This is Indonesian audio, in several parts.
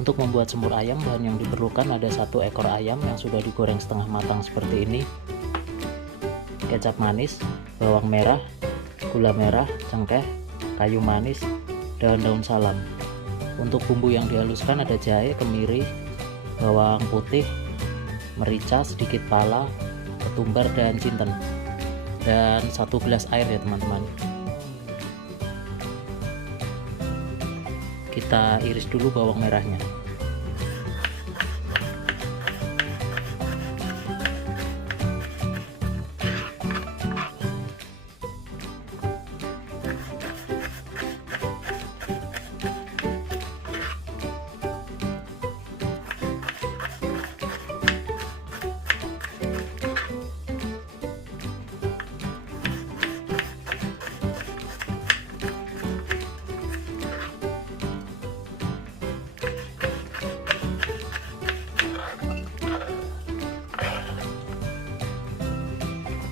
Untuk membuat semur ayam, bahan yang diperlukan ada 1 ekor ayam yang sudah digoreng setengah matang seperti ini, kecap manis, bawang merah, gula merah, cengkeh, kayu manis, daun-daun salam. Untuk bumbu yang dihaluskan ada jahe, kemiri, bawang putih, merica, sedikit pala, ketumbar, dan jinten, dan 1 gelas air ya teman-teman. Kita iris dulu bawang merahnya.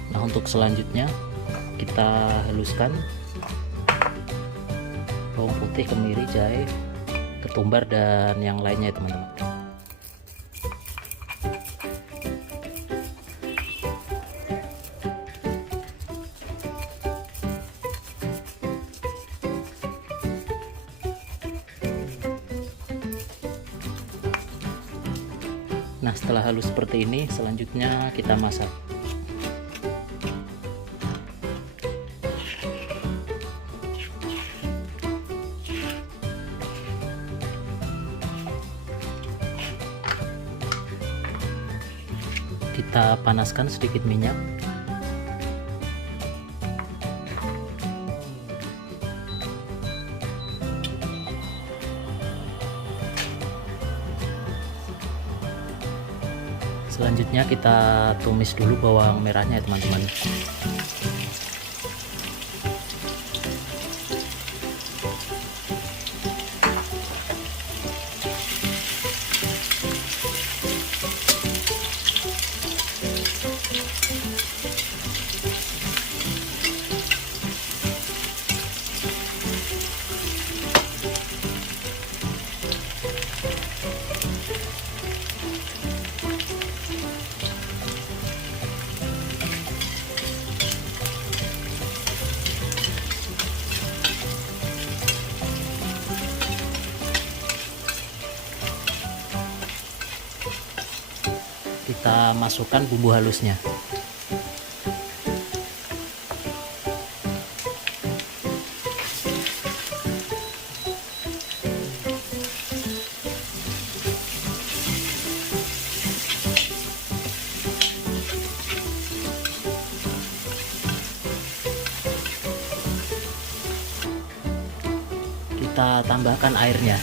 Nah, untuk selanjutnya kita haluskan bawang putih, kemiri, jahe, ketumbar, dan yang lainnya ya teman-teman. Nah, setelah halus seperti ini, selanjutnya kita masak. Kita panaskan sedikit minyak. Selanjutnya kita tumis dulu bawang merahnya ya teman-teman. Kita masukkan bumbu halusnya. Kita tambahkan airnya.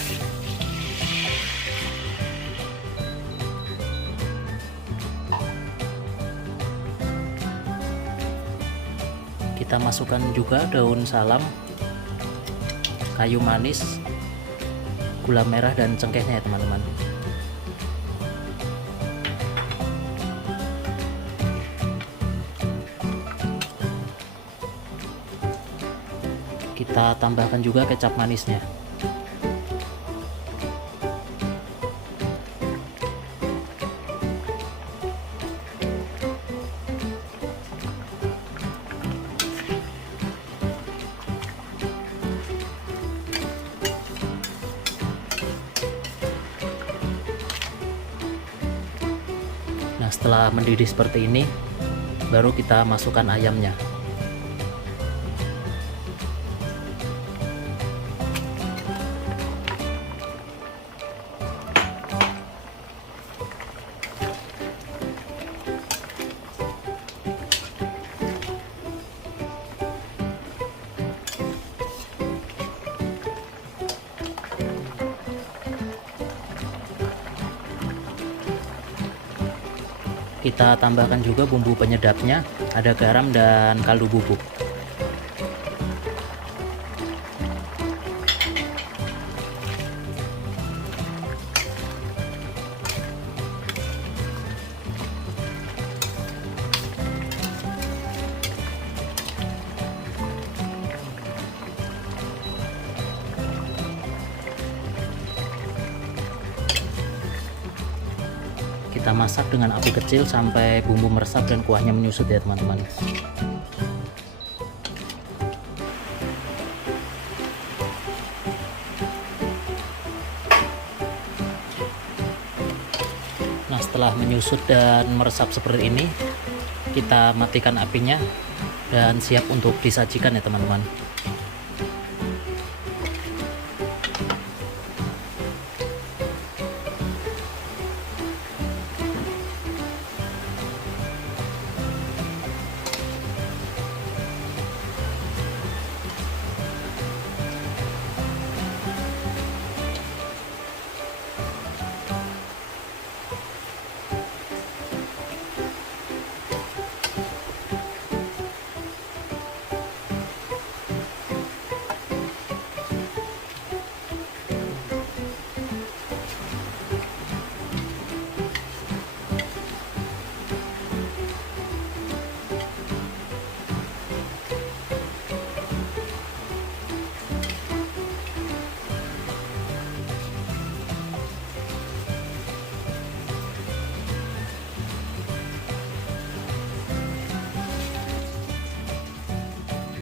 Kita masukkan juga daun salam, kayu manis, gula merah, dan cengkehnya ya teman-teman. Kita tambahkan juga kecap manisnya. Nah, setelah mendidih seperti ini, baru kita masukkan ayamnya. Kita tambahkan juga bumbu penyedapnya, ada garam dan kaldu bubuk. Kita masak dengan api kecil sampai bumbu meresap dan kuahnya menyusut ya teman-teman. Nah, setelah menyusut dan meresap seperti ini, kita matikan apinya dan siap untuk disajikan ya teman-teman.